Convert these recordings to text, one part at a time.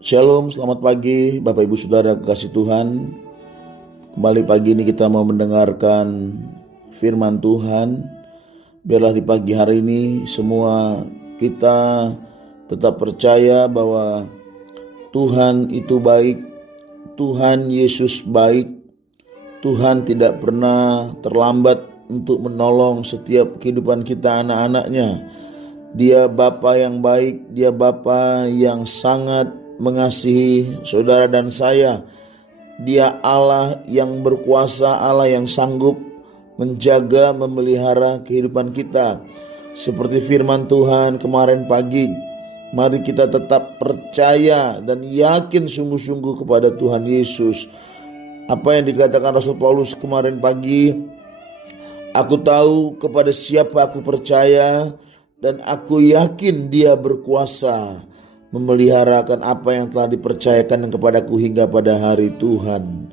Shalom, selamat pagi Bapak Ibu Saudara kekasih Tuhan. Kembali pagi ini kita mau mendengarkan firman Tuhan. Biarlah di pagi hari ini semua kita tetap percaya bahwa Tuhan itu baik, Tuhan Yesus baik, Tuhan tidak pernah terlambat untuk menolong setiap kehidupan kita anak-anaknya. Dia Bapa yang baik, Dia Bapa yang sangat mengasihi saudara dan saya. Dia Allah yang berkuasa, Allah yang sanggup menjaga, memelihara kehidupan kita. Seperti firman Tuhan kemarin pagi, mari kita tetap percaya dan yakin sungguh-sungguh kepada Tuhan Yesus. Apa yang dikatakan Rasul Paulus kemarin pagi, aku tahu kepada siapa aku percaya dan aku yakin Dia berkuasa memeliharakan apa yang telah dipercayakan kepadaku hingga pada hari Tuhan.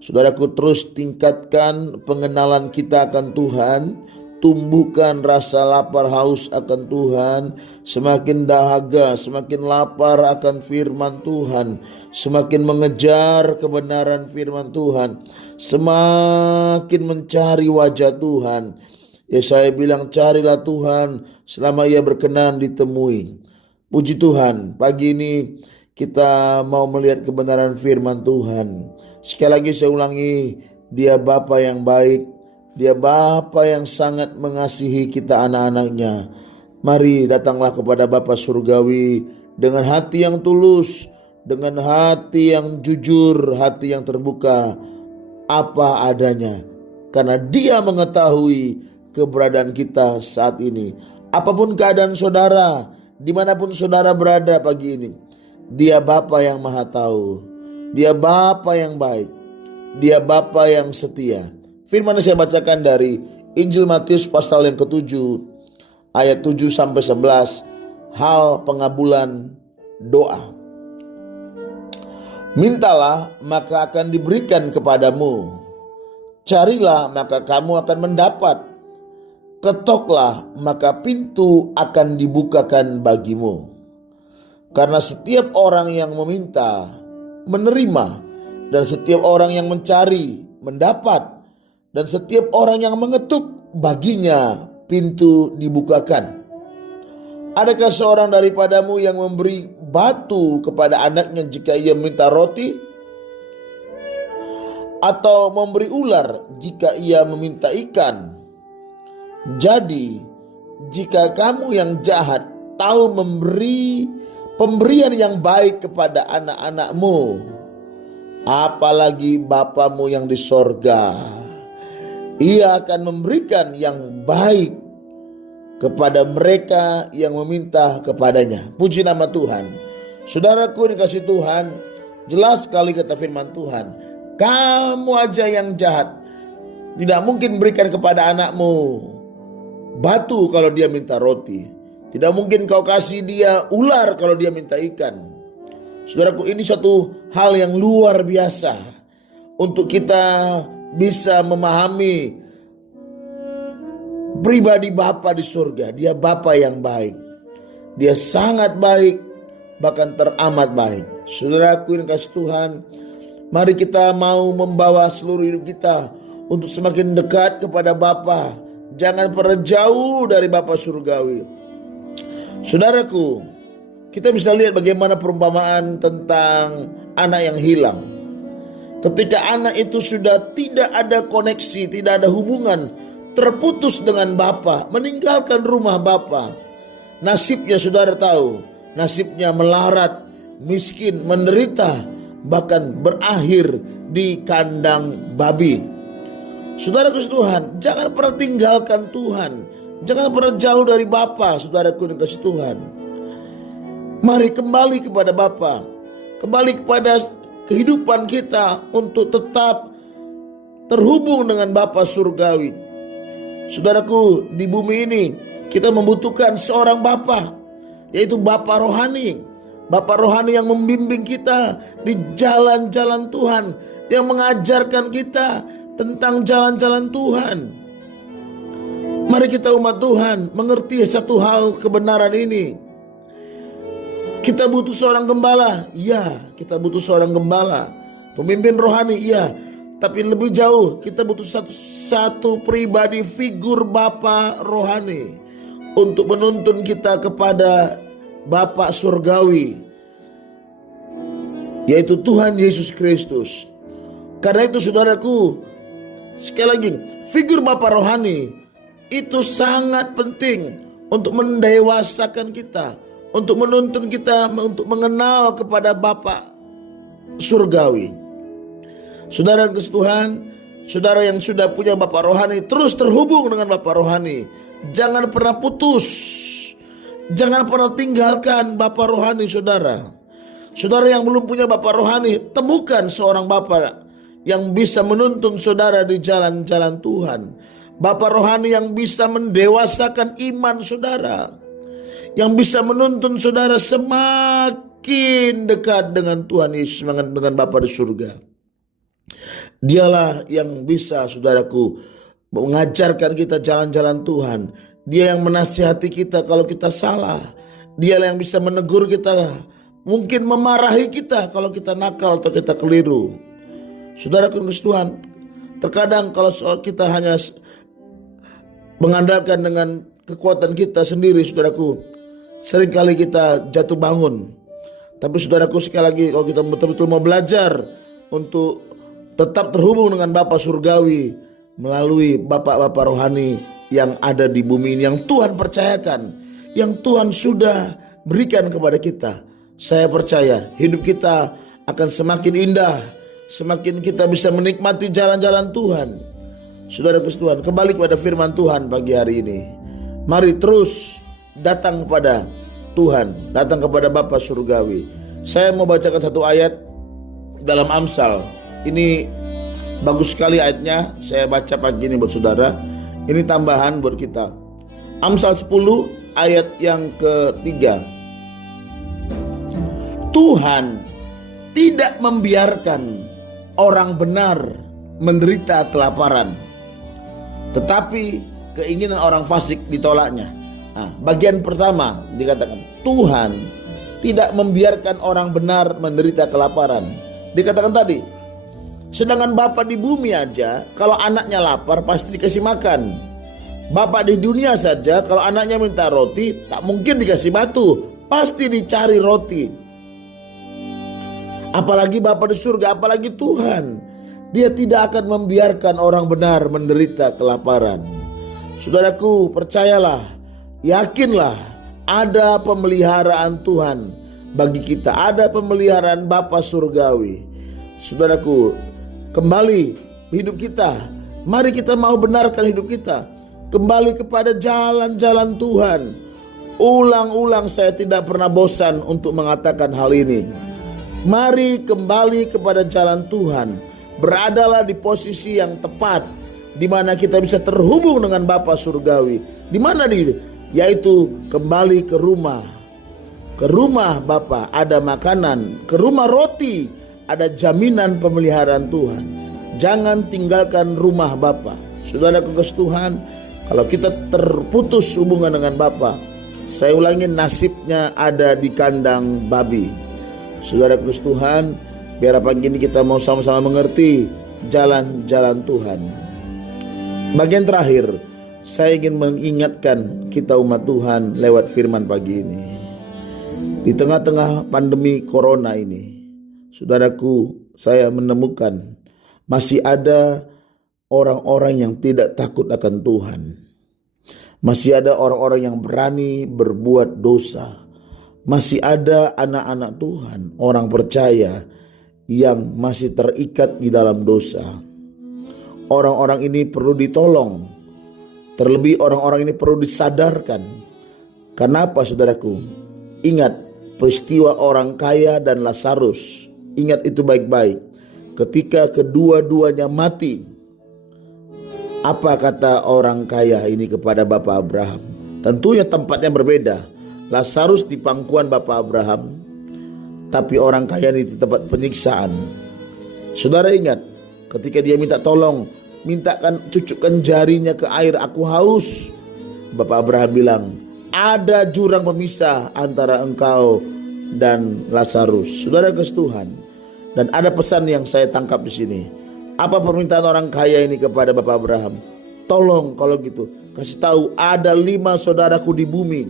Saudaraku, terus tingkatkan pengenalan kita akan Tuhan, tumbuhkan rasa lapar haus akan Tuhan, semakin dahaga, semakin lapar akan firman Tuhan, semakin mengejar kebenaran firman Tuhan, semakin mencari wajah Tuhan. Yesaya bilang, carilah Tuhan selama Ia berkenan ditemui. Puji Tuhan, pagi ini kita mau melihat kebenaran firman Tuhan. Sekali lagi saya ulangi, Dia Bapa yang baik, Dia Bapa yang sangat mengasihi kita anak-anaknya. Mari datanglah kepada Bapa Surgawi dengan hati yang tulus, dengan hati yang jujur, hati yang terbuka, apa adanya. Karena Dia mengetahui keberadaan kita saat ini. Apapun keadaan saudara, dimanapun saudara berada pagi ini, Dia Bapa yang maha tahu, Dia Bapa yang baik, Dia Bapa yang setia. Firman yang saya bacakan dari Injil Matius pasal yang ke-7 ayat 7 sampai 11, hal pengabulan doa. Mintalah maka akan diberikan kepadamu, carilah maka kamu akan mendapat, ketoklah maka pintu akan dibukakan bagimu. Karena setiap orang yang meminta menerima, dan setiap orang yang mencari mendapat, dan setiap orang yang mengetuk baginya pintu dibukakan. Adakah seorang daripadamu yang memberi batu kepada anaknya jika ia minta roti? Atau memberi ular jika ia meminta ikan? Jadi, jika kamu yang jahat tahu memberi pemberian yang baik kepada anak-anakmu, apalagi Bapamu yang di sorga, Ia akan memberikan yang baik kepada mereka yang meminta kepadanya. Puji nama Tuhan. Saudaraku dikasih Tuhan, jelas sekali kata firman Tuhan, kamu aja yang jahat tidak mungkin berikan kepada anakmu batu kalau dia minta roti. Tidak mungkin kau kasih dia ular kalau dia minta ikan. Saudaraku, ini suatu hal yang luar biasa untuk kita bisa memahami pribadi Bapa di surga. Dia Bapa yang baik. Dia sangat baik, bahkan teramat baik. Saudaraku yang kasih Tuhan, mari kita mau membawa seluruh hidup kita untuk semakin dekat kepada Bapa. Jangan pernah jauh dari Bapa Surgawi. Saudaraku, kita bisa lihat bagaimana perumpamaan tentang anak yang hilang. Ketika anak itu sudah tidak ada koneksi, tidak ada hubungan, terputus dengan Bapa, meninggalkan rumah Bapa, nasibnya saudara tahu, nasibnya melarat, miskin, menderita, bahkan berakhir di kandang babi. Saudaraku Tuhan, jangan pernah tinggalkan Tuhan, jangan pernah jauh dari Bapa. Saudaraku yang kasih Tuhan, mari kembali kepada Bapa, kembali kepada kehidupan kita untuk tetap terhubung dengan Bapa Surgawi. Saudaraku, di bumi ini kita membutuhkan seorang Bapa, yaitu Bapa rohani. Bapa rohani yang membimbing kita di jalan-jalan Tuhan, yang mengajarkan kita tentang jalan-jalan Tuhan. Mari kita umat Tuhan mengerti satu hal kebenaran ini. Kita butuh seorang gembala, iya. Kita butuh seorang gembala, pemimpin rohani, iya. Tapi lebih jauh, kita butuh satu pribadi, figur Bapa rohani untuk menuntun kita kepada Bapa surgawi, yaitu Tuhan Yesus Kristus. Karena itu saudaraku, sekali lagi, figur Bapa rohani itu sangat penting untuk mendewasakan kita, untuk menuntun kita untuk mengenal kepada Bapa surgawi. Saudara Kristus Tuhan, saudara yang sudah punya Bapa rohani, terus terhubung dengan Bapa rohani. Jangan pernah putus, jangan pernah tinggalkan Bapa rohani saudara. Saudara yang belum punya Bapa rohani, temukan seorang Bapa yang bisa menuntun saudara di jalan-jalan Tuhan. Bapa rohani yang bisa mendewasakan iman saudara, yang bisa menuntun saudara semakin dekat dengan Tuhan Yesus, dengan Bapa di surga. Dialah yang bisa saudaraku mengajarkan kita jalan-jalan Tuhan. Dia yang menasihati kita kalau kita salah. Dialah yang bisa menegur kita, mungkin memarahi kita kalau kita nakal atau kita keliru. Saudaraku Kristus Tuhan, terkadang kalau kita hanya mengandalkan dengan kekuatan kita sendiri, saudaraku, seringkali kita jatuh bangun. Tapi saudaraku, sekali lagi, kalau kita betul-betul mau belajar untuk tetap terhubung dengan Bapa surgawi melalui Bapa-Bapa rohani yang ada di bumi ini, yang Tuhan percayakan, yang Tuhan sudah berikan kepada kita, saya percaya hidup kita akan semakin indah, semakin kita bisa menikmati jalan-jalan Tuhan. Saudara Kristus Tuhan, kembali kepada firman Tuhan pagi hari ini. Mari terus datang kepada Tuhan, datang kepada Bapa surgawi. Saya mau bacakan satu ayat dalam Amsal. Ini bagus sekali ayatnya, saya baca pagi ini buat saudara. Ini tambahan buat kita. Amsal 10 ayat yang ketiga. Tuhan tidak membiarkan orang benar menderita kelaparan, tetapi keinginan orang fasik ditolaknya. Nah, bagian pertama dikatakan Tuhan tidak membiarkan orang benar menderita kelaparan. Dikatakan tadi, sedangkan Bapa di bumi aja kalau anaknya lapar pasti dikasih makan. Bapa di dunia saja kalau anaknya minta roti tak mungkin dikasih batu, pasti dicari roti. Apalagi Bapa di surga, apalagi Tuhan. Dia tidak akan membiarkan orang benar menderita kelaparan. Saudaraku, percayalah, yakinlah, ada pemeliharaan Tuhan bagi kita, ada pemeliharaan Bapa surgawi. Saudaraku, kembali hidup kita, mari kita mau benarkan hidup kita kembali kepada jalan-jalan Tuhan. Ulang-ulang saya tidak pernah bosan untuk mengatakan hal ini. Mari kembali kepada jalan Tuhan. Beradalah di posisi yang tepat, di mana kita bisa terhubung dengan Bapa surgawi. Di mana yaitu kembali ke rumah. Ke rumah Bapa ada makanan, ke rumah roti ada jaminan pemeliharaan Tuhan. Jangan tinggalkan rumah Bapa. Saudara kekasih Tuhan, kalau kita terputus hubungan dengan Bapa, saya ulangi, nasibnya ada di kandang babi. Saudara kekasih Tuhan, biar pagi ini kita mau sama-sama mengerti jalan-jalan Tuhan. Bagian terakhir, saya ingin mengingatkan kita umat Tuhan lewat firman pagi ini. Di tengah-tengah pandemi corona ini, saudaraku, saya menemukan masih ada orang-orang yang tidak takut akan Tuhan. Masih ada orang-orang yang berani berbuat dosa. Masih ada anak-anak Tuhan, orang percaya yang masih terikat di dalam dosa. Orang-orang ini perlu ditolong. Terlebih orang-orang ini perlu disadarkan. Kenapa saudaraku? Ingat peristiwa orang kaya dan Lazarus. Ingat itu baik-baik. Ketika kedua-duanya mati, apa kata orang kaya ini kepada Bapak Abraham? Tentunya tempatnya berbeda. Lazarus di pangkuan Bapak Abraham, tapi orang kaya ini di tempat penyiksaan. Saudara ingat, ketika dia minta tolong, mintakan cucukkan jarinya ke air, aku haus. Bapak Abraham bilang, ada jurang pemisah antara engkau dan Lazarus. Saudara kasih Tuhan, dan ada pesan yang saya tangkap di sini. Apa permintaan orang kaya ini kepada Bapak Abraham? Tolong kalau gitu kasih tahu ada 5 saudaraku di bumi.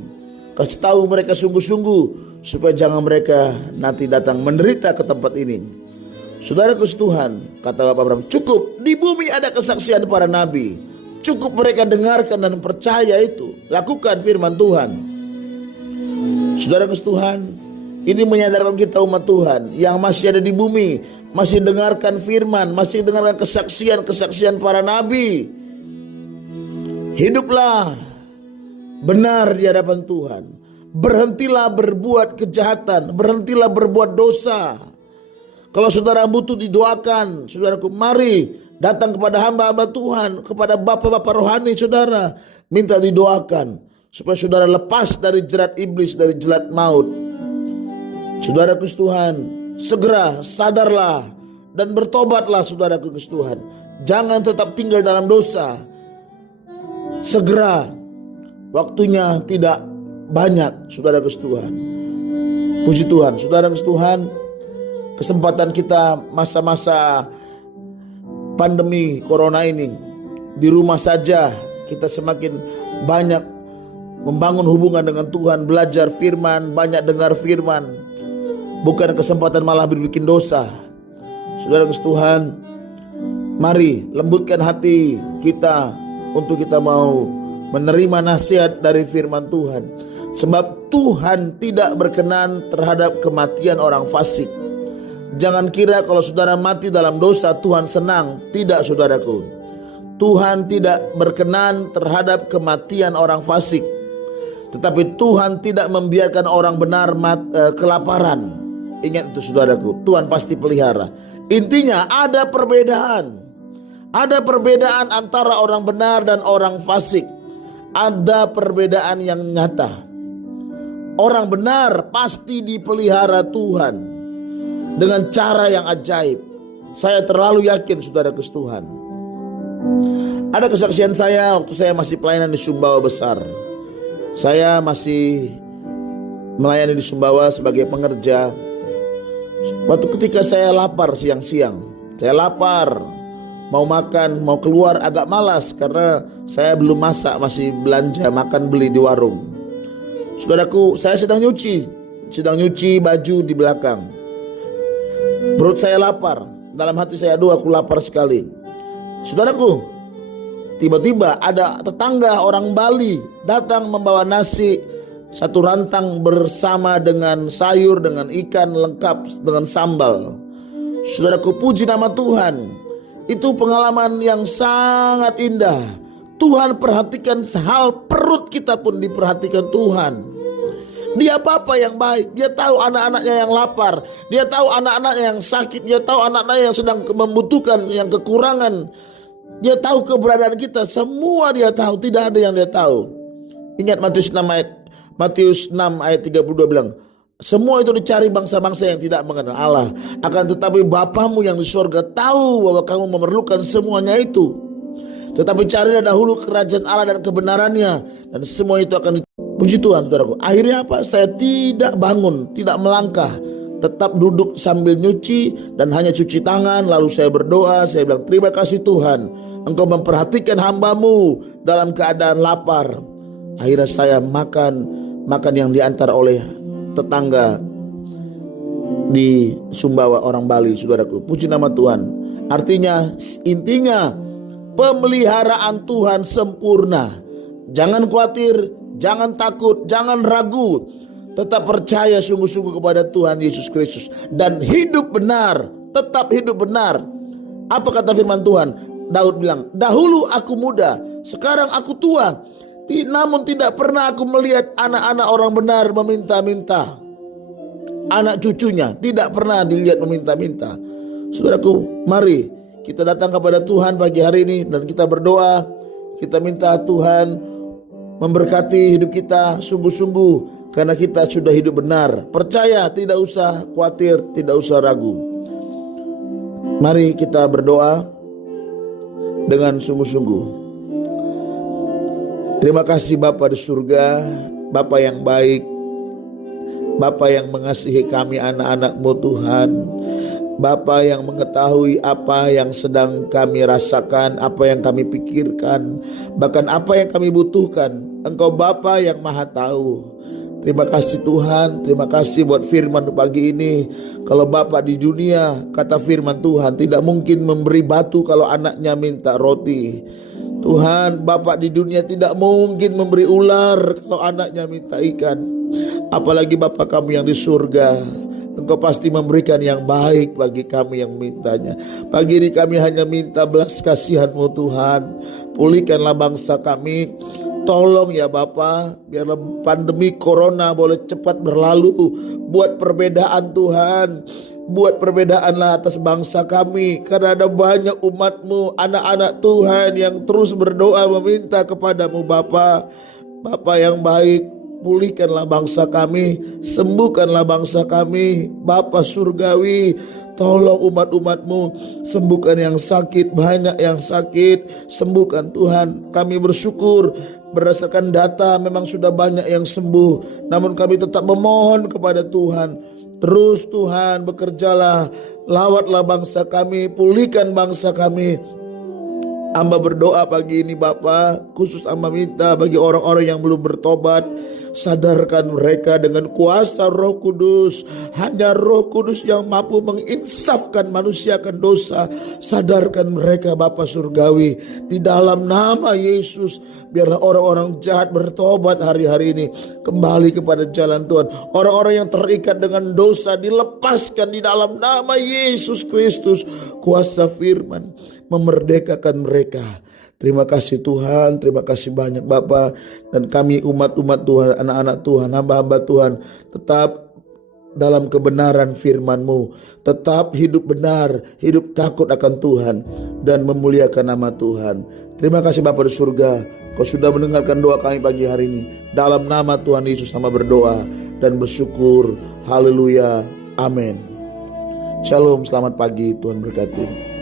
Kasih tahu mereka sungguh-sungguh supaya jangan mereka nanti datang menderita ke tempat ini. Saudara kasih Tuhan, kata Bapak Abraham, cukup di bumi ada kesaksian para nabi. Cukup mereka dengarkan dan percaya itu. Lakukan firman Tuhan. Saudara kasih Tuhan, ini menyadarkan kita umat Tuhan yang masih ada di bumi, masih dengarkan firman, masih dengarkan kesaksian para nabi. Hiduplah benar di hadapan Tuhan. Berhentilah berbuat kejahatan, berhentilah berbuat dosa. Kalau saudara butuh didoakan, saudaraku, mari datang kepada hamba-hamba Tuhan, kepada bapak-bapak rohani saudara, minta didoakan supaya saudara lepas dari jerat iblis, dari jerat maut. Saudaraku Tuhan, segera sadarlah dan bertobatlah saudaraku Tuhan. Jangan tetap tinggal dalam dosa. Segera, waktunya tidak banyak saudaraku Tuhan. Puji Tuhan, saudaraku Tuhan, kesempatan kita masa-masa pandemi corona ini, di rumah saja kita semakin banyak membangun hubungan dengan Tuhan, belajar firman, banyak dengar firman. Bukan kesempatan malah berbikin dosa. Saudara Tuhan, mari lembutkan hati kita untuk kita mau menerima nasihat dari firman Tuhan. Sebab Tuhan tidak berkenan terhadap kematian orang fasik. Jangan kira kalau saudara mati dalam dosa Tuhan senang. Tidak saudaraku. Tuhan tidak berkenan terhadap kematian orang fasik. Tetapi Tuhan tidak membiarkan orang benar kelaparan. Ingat itu saudaraku, Tuhan pasti pelihara. Intinya ada perbedaan. Ada perbedaan antara orang benar dan orang fasik. Ada perbedaan yang nyata. Orang benar pasti dipelihara Tuhan dengan cara yang ajaib. Saya terlalu yakin saudaraku Tuhan. Ada kesaksian saya waktu saya masih pelayanan di Sumbawa Besar. Saya masih melayani di Sumbawa sebagai pengerja. Waktu ketika saya lapar siang-siang, saya lapar, mau makan, mau keluar agak malas karena saya belum masak, masih belanja makan beli di warung. Saudaraku, saya sedang nyuci baju di belakang. Perut saya lapar, dalam hati saya, aduh aku lapar sekali. Saudaraku, tiba-tiba ada tetangga orang Bali datang membawa nasi 1 rantang bersama dengan sayur, dengan ikan lengkap, dengan sambal. Saudaraku, puji nama Tuhan. Itu pengalaman yang sangat indah. Tuhan perhatikan hal perut kita pun diperhatikan Tuhan. Dia apa yang baik. Dia tahu anak-anaknya yang lapar. Dia tahu anak-anaknya yang sakit. Dia tahu anak-anaknya yang sedang membutuhkan, yang kekurangan. Dia tahu keberadaan kita. Semua dia tahu. Tidak ada yang dia tahu. Ingat Matius 6 ayat 32 bilang, semua itu dicari bangsa-bangsa yang tidak mengenal Allah. Akan tetapi Bapamu yang di surga tahu bahwa kamu memerlukan semuanya itu. Tetapi carilah dahulu kerajaan Allah dan kebenarannya, dan semua itu akan puji Tuhan saudaraku. Akhirnya apa? Saya tidak bangun, tidak melangkah, tetap duduk sambil nyuci dan hanya cuci tangan. Lalu saya berdoa, saya bilang terima kasih Tuhan, Engkau memperhatikan hamba-Mu dalam keadaan lapar. Akhirnya saya makan yang diantar oleh tetangga di Sumbawa orang Bali, saudaraku. Puji nama Tuhan. Artinya, intinya pemeliharaan Tuhan sempurna. Jangan khawatir, jangan takut, jangan ragu. Tetap percaya sungguh-sungguh kepada Tuhan Yesus Kristus dan hidup benar, tetap hidup benar. Apa kata firman Tuhan? Daud bilang, dahulu aku muda, sekarang aku tua. Namun tidak pernah aku melihat anak-anak orang benar meminta-minta. Anak cucunya tidak pernah dilihat meminta-minta. Saudaraku, mari kita datang kepada Tuhan pagi hari ini dan kita berdoa. Kita minta Tuhan memberkati hidup kita sungguh-sungguh, karena kita sudah hidup benar. Percaya, tidak usah khawatir, tidak usah ragu. Mari kita berdoa dengan sungguh-sungguh. Terima kasih Bapa di surga, Bapa yang baik. Bapa yang mengasihi kami anak-anak-Mu Tuhan, Bapa yang mengetahui apa yang sedang kami rasakan, apa yang kami pikirkan, bahkan apa yang kami butuhkan. Engkau Bapa yang Maha Tahu. Terima kasih Tuhan, terima kasih buat firman pagi ini. Kalau Bapa di dunia, kata firman Tuhan, tidak mungkin memberi batu kalau anaknya minta roti. Tuhan, Bapa di dunia tidak mungkin memberi ular kalau anaknya minta ikan. Apalagi Bapa kami yang di surga, Engkau pasti memberikan yang baik bagi kami yang mintanya. Pagi ini kami hanya minta belas kasihan-Mu Tuhan. Pulihkanlah bangsa kami. Tolong ya Bapa, biarlah pandemi corona boleh cepat berlalu. Buat perbedaan Tuhan, buat perbedaanlah atas bangsa kami. Karena ada banyak umat-Mu, anak-anak Tuhan yang terus berdoa meminta kepadamu Bapa. Bapa yang baik, pulihkanlah bangsa kami, sembuhkanlah bangsa kami. Bapa surgawi, tolong umat-umat-Mu, sembuhkan yang sakit, banyak yang sakit, sembuhkan Tuhan. Kami bersyukur berdasarkan data memang sudah banyak yang sembuh, namun kami tetap memohon kepada Tuhan. Terus Tuhan bekerjalah, lawatlah bangsa kami, pulihkan bangsa kami. Hamba berdoa pagi ini Bapa, khusus hamba minta bagi orang-orang yang belum bertobat, sadarkan mereka dengan kuasa Roh Kudus. Hanya Roh Kudus yang mampu menginsafkan manusia akan dosa. Sadarkan mereka Bapa surgawi. Di dalam nama Yesus, biarlah orang-orang jahat bertobat hari-hari ini, kembali kepada jalan Tuhan. Orang-orang yang terikat dengan dosa dilepaskan di dalam nama Yesus Kristus. Kuasa firman memerdekakan mereka. Terima kasih Tuhan, terima kasih banyak Bapa. Dan kami umat-umat Tuhan, anak-anak Tuhan, hamba-hamba Tuhan, tetap dalam kebenaran firman-Mu, tetap hidup benar, hidup takut akan Tuhan, dan memuliakan nama Tuhan. Terima kasih Bapa di surga, Kau sudah mendengarkan doa kami pagi hari ini. Dalam nama Tuhan Yesus nama berdoa dan bersyukur. Haleluya, amin. Shalom, selamat pagi, Tuhan berkati.